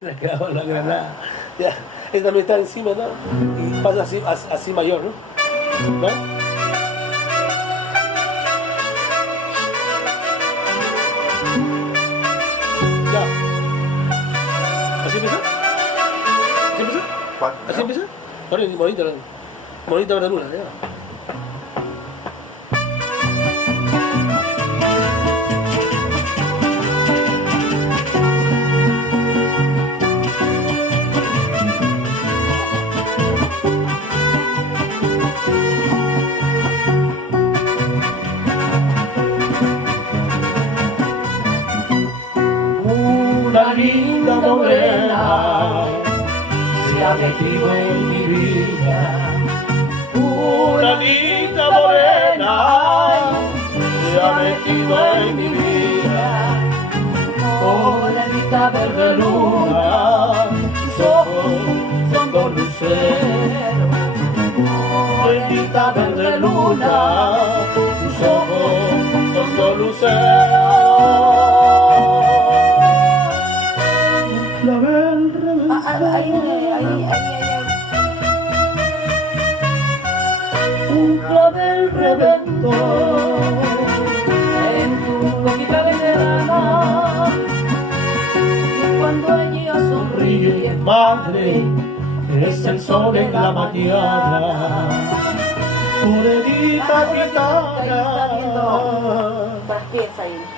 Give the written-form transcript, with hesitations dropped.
Le quedaba la granada. Ya, esta también está encima, ¿no? Y pasa así, así mayor, ¿no? ¿No? Ya. ¿Así empieza? ¿Así empieza? ¿Cuál? ¿Así empieza? Bonito, bonita verde luna, ya. Una linda morena se ha metido en mi vida. Una linda morena se ha metido en mi vida. Morenita verde luna, tus ojos son dos luceros. Morenita verde luna, tus ojos son dos luceros. Un clavel reventó en tu boquita venerana. Cuando ella sonríe, madre, es el sol en la mañana. Morenita gitana. Para pies ahí.